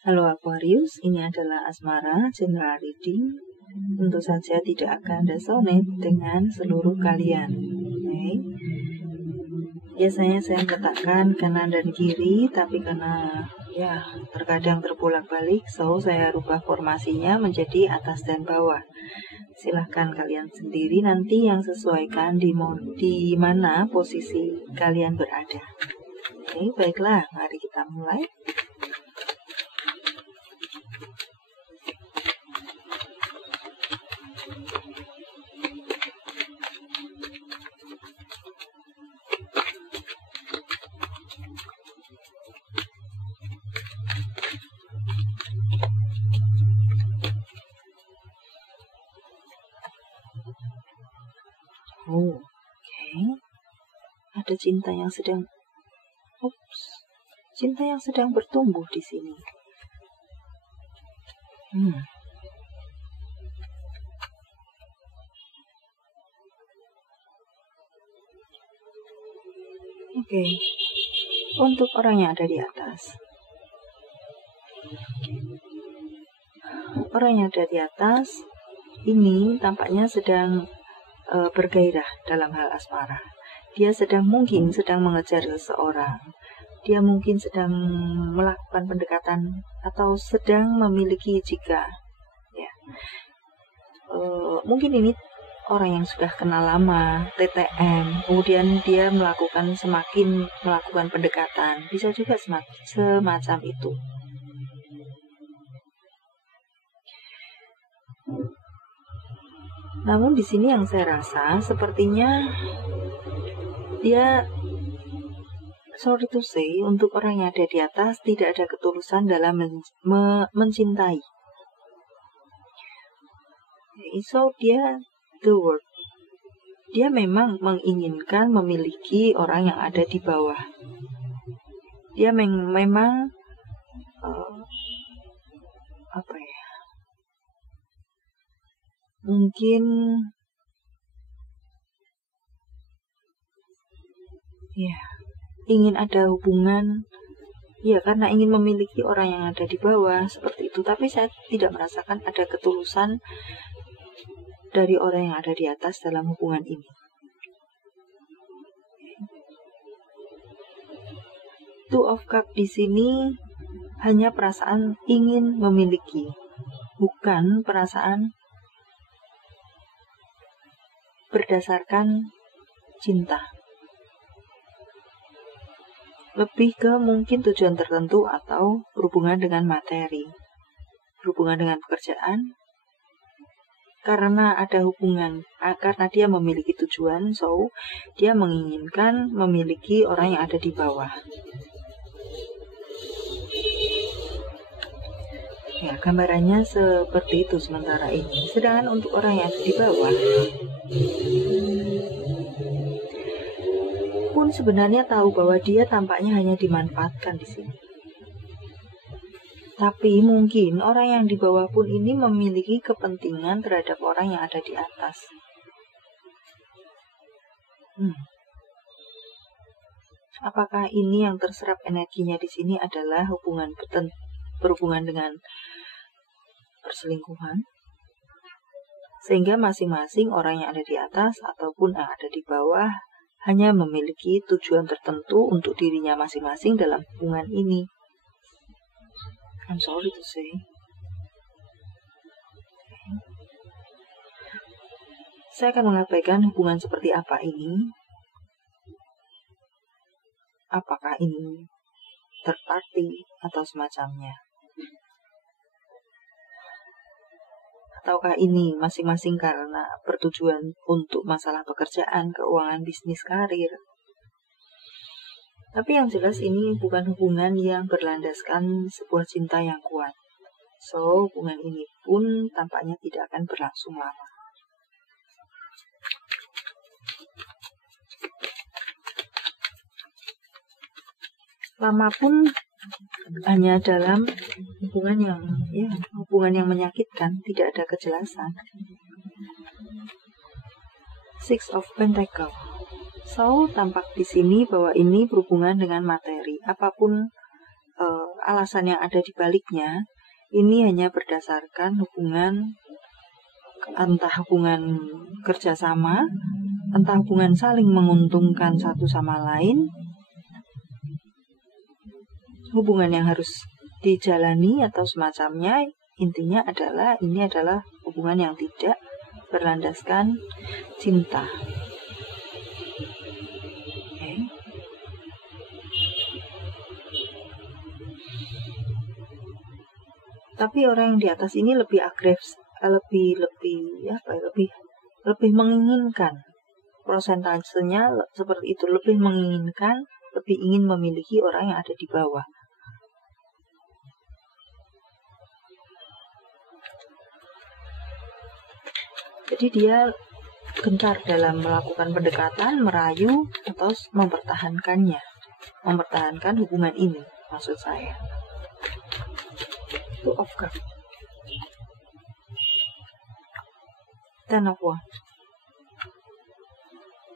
Halo Aquarius, ini adalah Asmara General Reading. Tentu saja tidak akan resonate dengan seluruh kalian. Okay. Biasanya saya letakkan kanan dan kiri, tapi karena terkadang terbolak-balik, so saya rubah formasinya menjadi atas dan bawah. Silahkan kalian sendiri nanti yang sesuaikan di mana posisi kalian berada. Oke, baiklah, mari kita mulai. Oke. Ada cinta yang sedang bertumbuh di sini. Oke. Untuk orang yang ada di atas. Orang yang ada di atas ini tampaknya sedang bergairah dalam hal asmara. Dia mungkin sedang mengejar seseorang. Dia mungkin sedang melakukan pendekatan atau sedang memiliki mungkin ini orang yang sudah kenal lama, TTM, kemudian dia semakin melakukan pendekatan. Bisa juga semacam itu. Namun di sini yang saya rasa sepertinya dia, sorry to say, untuk orang yang ada di atas tidak ada ketulusan dalam mencintai. So dia memang menginginkan memiliki orang yang ada di bawah. Dia memang mungkin ingin ada hubungan, karena ingin memiliki orang yang ada di bawah seperti itu. Tapi saya tidak merasakan ada ketulusan dari orang yang ada di atas dalam hubungan ini. Two of Cups di sini hanya perasaan ingin memiliki, bukan perasaan berdasarkan cinta. Lebih ke mungkin tujuan tertentu atau berhubungan dengan materi, berhubungan dengan pekerjaan. Karena ada hubungan, karena dia memiliki tujuan, so dia menginginkan memiliki orang yang ada di bawah. Gambarannya seperti itu sementara ini. Sedangkan untuk orang yang ada di bawah pun sebenarnya tahu bahwa dia tampaknya hanya dimanfaatkan di sini. Tapi mungkin orang yang di bawah pun ini memiliki kepentingan terhadap orang yang ada di atas. Apakah ini yang terserap energinya di sini adalah berhubungan dengan perselingkuhan? Sehingga masing-masing orang yang ada di atas ataupun yang ada di bawah hanya memiliki tujuan tertentu untuk dirinya masing-masing dalam hubungan ini. I'm sorry to say. Saya akan mengabaikan hubungan seperti apa ini. Apakah ini third party atau semacamnya? Ataukah ini masing-masing karena bertujuan untuk masalah pekerjaan, keuangan, bisnis, karir? Tapi yang jelas ini bukan hubungan yang berlandaskan sebuah cinta yang kuat. So, hubungan ini pun tampaknya tidak akan berlangsung lama. Lama pun hanya dalam hubungan yang menyakitkan, tidak ada kejelasan. Six of Pentacles. So, tampak di sini bahwa ini berhubungan dengan materi. Apapun alasan yang ada di baliknya, ini hanya berdasarkan hubungan, entah hubungan kerjasama, entah hubungan saling menguntungkan satu sama lain, hubungan yang harus dijalani atau semacamnya. Intinya adalah ini adalah hubungan yang tidak berlandaskan cinta. Okay. Tapi orang yang di atas ini lebih agresif, lebih menginginkan, prosentasenya seperti itu, lebih menginginkan, lebih ingin memiliki orang yang ada di bawah. Jadi dia gencar dalam melakukan pendekatan, merayu, atau mempertahankan hubungan ini, maksud saya. Two of Cups. Ten of Wands.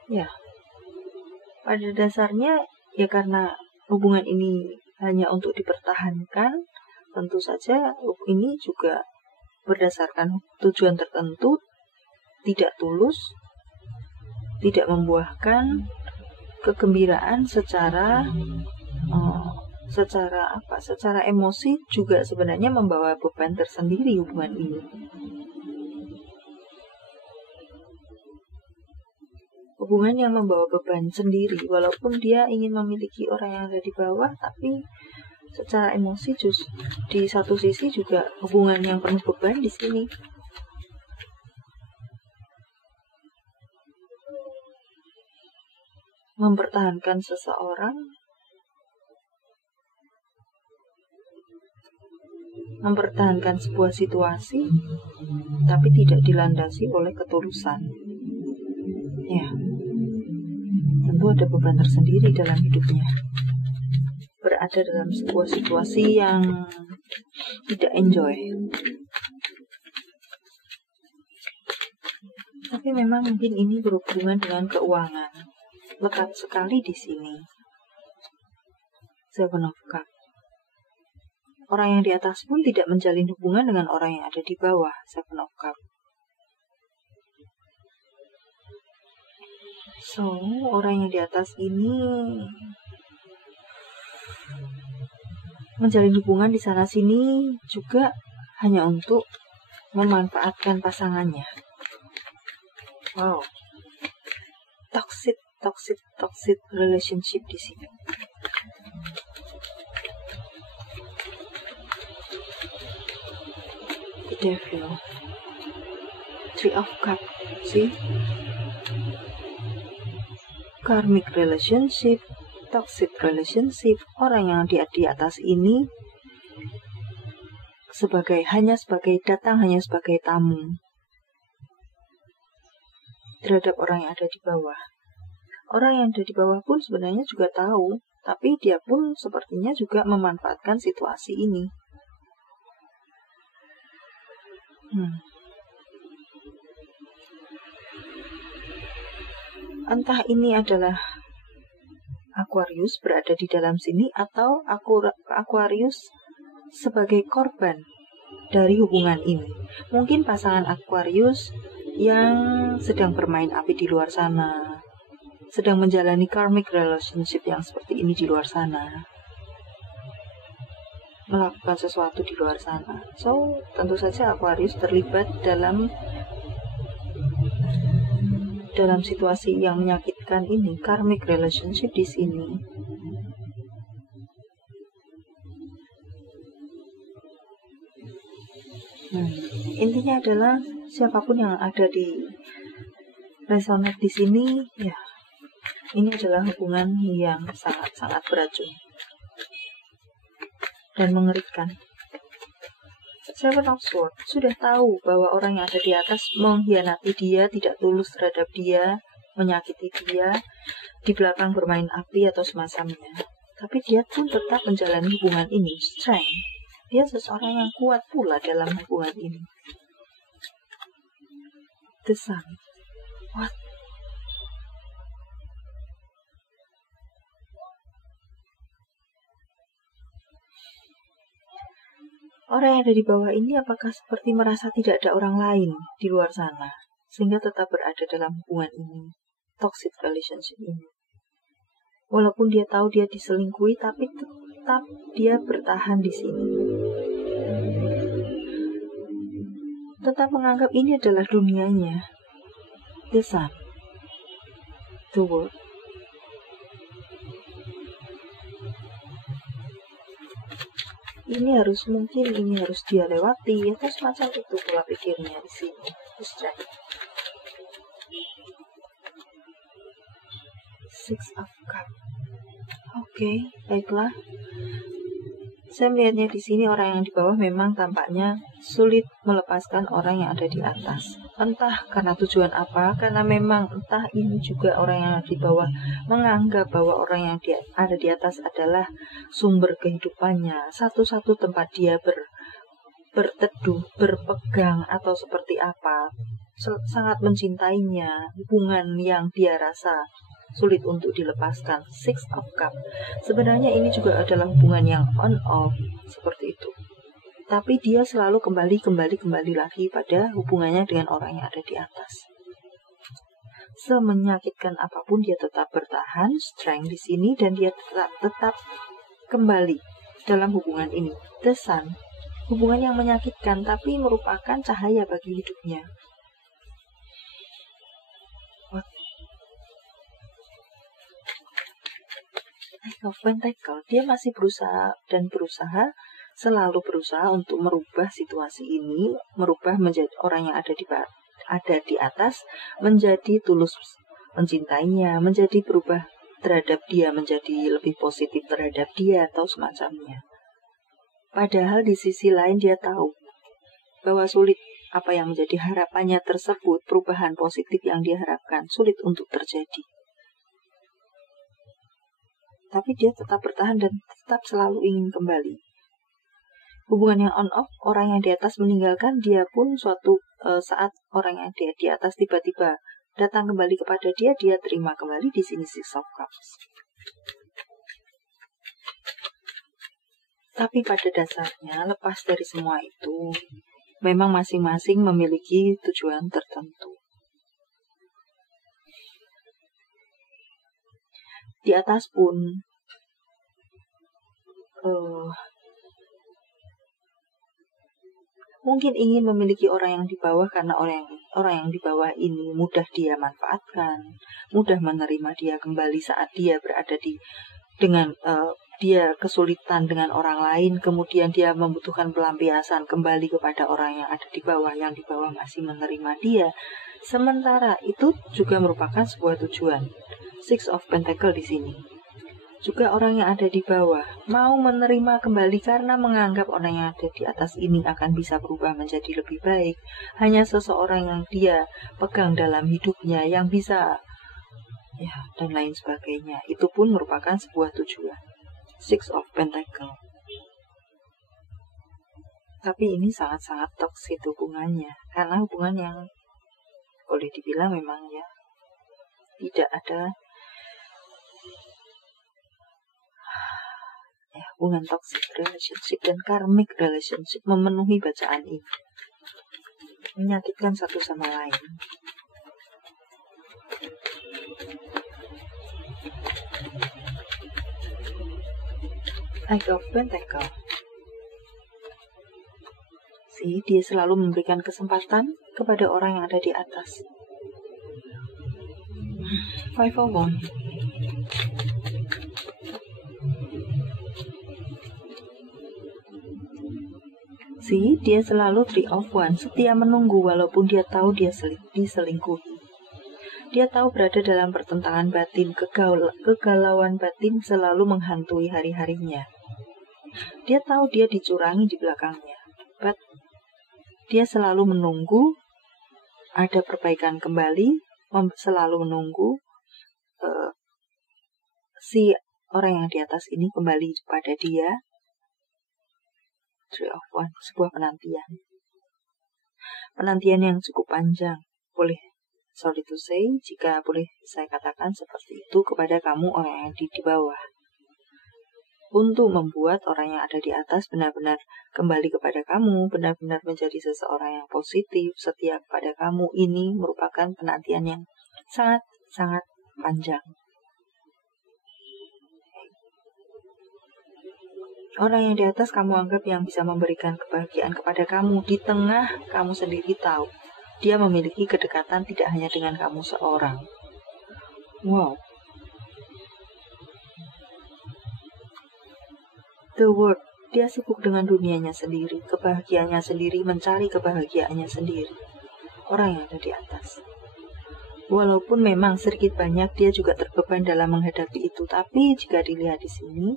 Ya, pada dasarnya ya karena hubungan ini hanya untuk dipertahankan, tentu saja ini juga berdasarkan tujuan tertentu, tidak tulus, tidak membuahkan kegembiraan secara emosi, juga sebenarnya membawa beban tersendiri hubungan ini. Hubungan yang membawa beban sendiri, walaupun dia ingin memiliki orang yang ada di bawah, tapi secara emosi di satu sisi juga hubungan yang penuh beban di sini. Mempertahankan seseorang, mempertahankan sebuah situasi, tapi tidak dilandasi oleh ketulusan. Ya, tentu ada beban tersendiri dalam hidupnya. Berada dalam sebuah situasi yang tidak enjoy. Tapi memang mungkin ini berhubungan dengan keuangan. Lekat sekali di sini. Seven of Cups. Orang yang di atas pun tidak menjalin hubungan dengan orang yang ada di bawah. Seven of Cups. So, orang yang di atas ini menjalin hubungan di sana sini juga hanya untuk memanfaatkan pasangannya. Wow. Toxic relationship di sini. The Devil. Three of Cups. See? Karmic relationship, toxic relationship. Orang yang di atas ini hanya sebagai tamu terhadap orang yang ada di bawah. Orang yang ada di bawah pun sebenarnya juga tahu, tapi dia pun sepertinya juga memanfaatkan situasi ini. Entah ini adalah Aquarius berada di dalam sini, atau Aquarius sebagai korban dari hubungan ini. Mungkin pasangan Aquarius yang sedang bermain api di luar sana, sedang menjalani karmic relationship yang seperti ini di luar sana, melakukan sesuatu di luar sana. So, tentu saja Aquarius terlibat dalam situasi yang menyakitkan ini, karmic relationship di sini. Intinya adalah siapapun yang ada di resonate di sini, ya, ini adalah hubungan yang sangat-sangat beracun dan mengerikan. Seven of Swords sudah tahu bahwa orang yang ada di atas mengkhianati dia, tidak tulus terhadap dia, menyakiti dia, di belakang bermain api atau semacamnya. Tapi dia pun tetap menjalani hubungan ini. Strength. Dia seseorang yang kuat pula dalam hubungan ini. The Sun. What? Orang yang ada di bawah ini apakah seperti merasa tidak ada orang lain di luar sana, sehingga tetap berada dalam hubungan ini, toxic relationship ini. Walaupun dia tahu dia diselingkuhi, tapi tetap dia bertahan di sini. Tetap menganggap ini adalah dunianya. The sun, the world. Ini harus dia lewati, atau semacam itu pola pikirnya di sini. Six of Cups. Oke, baiklah. Saya melihatnya di sini orang yang di bawah memang tampaknya sulit melepaskan orang yang ada di atas. Entah karena tujuan apa, karena memang entah ini juga orang yang ada di bawah menganggap bahwa orang yang ada di atas adalah sumber kehidupannya, satu-satu tempat dia berteduh, berpegang, atau seperti apa. Sangat mencintainya, hubungan yang dia rasa sulit untuk dilepaskan. Six of Cups. Sebenarnya ini juga adalah hubungan yang on-off, seperti itu. Tapi dia selalu kembali lagi pada hubungannya dengan orang yang ada di atas. Semenyakitkan apapun dia tetap bertahan, strength di sini, dan dia tetap kembali dalam hubungan ini. The Sun, hubungan yang menyakitkan tapi merupakan cahaya bagi hidupnya. Of Pentacle, dia masih berusaha selalu berusaha untuk merubah situasi ini, merubah menjadi orang yang ada di atas menjadi tulus mencintainya, menjadi berubah terhadap dia, menjadi lebih positif terhadap dia atau semacamnya. Padahal di sisi lain dia tahu bahwa sulit apa yang menjadi harapannya tersebut, perubahan positif yang dia harapkan sulit untuk terjadi. Tapi dia tetap bertahan dan tetap selalu ingin kembali. Hubungan yang on-off, orang yang di atas meninggalkan, dia pun suatu saat orang yang di atas tiba-tiba datang kembali kepada dia, dia terima kembali. Di sini Six of Cups. Tapi pada dasarnya, lepas dari semua itu, memang masing-masing memiliki tujuan tertentu. Di atas pun mungkin ingin memiliki orang yang di bawah karena orang yang di bawah ini mudah dia manfaatkan, mudah menerima dia kembali saat dia berada dia kesulitan dengan orang lain, kemudian dia membutuhkan pelampiasan kembali kepada orang yang ada di bawah, yang di bawah masih menerima dia. Sementara itu juga merupakan sebuah tujuan. Six of Pentacle di sini. Juga orang yang ada di bawah mau menerima kembali karena menganggap orang yang ada di atas ini akan bisa berubah menjadi lebih baik. Hanya seseorang yang dia pegang dalam hidupnya yang bisa, dan lain sebagainya. Itu pun merupakan sebuah tujuan. Six of Pentacle. Tapi ini sangat-sangat toksik hubungannya, karena hubungan yang boleh dibilang memang tidak ada hubungan toxic relationship dan karmic relationship memenuhi bacaan ini, menyakitkan satu sama lain. Eight of Pentacle. Dia selalu memberikan kesempatan kepada orang yang ada di atas. Five of Wands. Dia selalu Three of Wands, setia menunggu walaupun dia tahu dia diselingkuhi. Dia tahu berada dalam pertentangan batin, kegalauan batin selalu menghantui hari-harinya. Dia tahu dia dicurangi di belakangnya, but dia selalu menunggu ada perbaikan kembali, selalu menunggu si orang yang di atas ini kembali kepada dia. Three of Wands, sebuah penantian yang cukup panjang. Sorry to say, jika boleh saya katakan seperti itu kepada kamu orang yang di bawah. untuk membuat orang yang ada di atas benar-benar kembali kepada kamu, benar-benar menjadi seseorang yang positif, setia kepada kamu. Ini merupakan penantian yang sangat-sangat panjang. Orang yang di atas kamu anggap yang bisa memberikan kebahagiaan kepada kamu, di tengah kamu sendiri tahu dia memiliki kedekatan tidak hanya dengan kamu seorang. Wow. The world, dia sibuk dengan dunianya sendiri, kebahagiaannya sendiri, mencari kebahagiaannya sendiri. Orang yang ada di atas. Walaupun memang sedikit banyak dia juga terbeban dalam menghadapi itu, tapi jika dilihat di sini,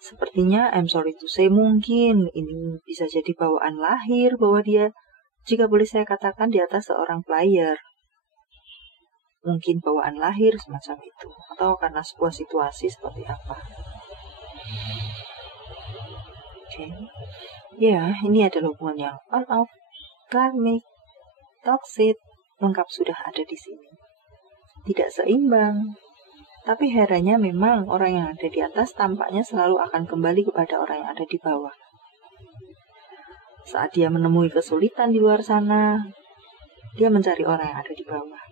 sepertinya I'm sorry to say, mungkin ini bisa jadi bawaan lahir bahwa dia, jika boleh saya katakan, di atas seorang player. Mungkin bawaan lahir semacam itu, atau karena sebuah situasi seperti apa. Ya, ini adalah hubungan yang on off, karmic, toxic, lengkap sudah ada di sini. Tidak seimbang. Tapi herannya memang orang yang ada di atas tampaknya selalu akan kembali kepada orang yang ada di bawah. Saat dia menemui kesulitan di luar sana, dia mencari orang yang ada di bawah.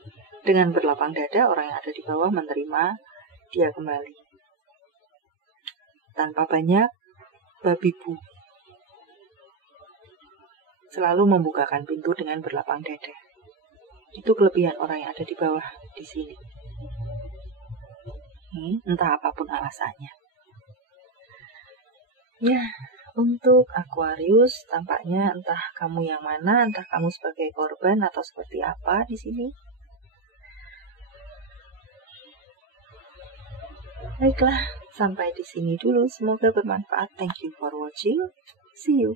Dengan berlapang dada, orang yang ada di bawah menerima dia kembali. Tanpa banyak babi bu. Selalu membukakan pintu dengan berlapang dada. Itu kelebihan orang yang ada di bawah di sini. Entah apapun alasannya. Ya, untuk Aquarius tampaknya entah kamu yang mana, entah kamu sebagai korban atau seperti apa di sini. Baiklah, sampai di sini dulu. Semoga bermanfaat. Thank you for watching. See you.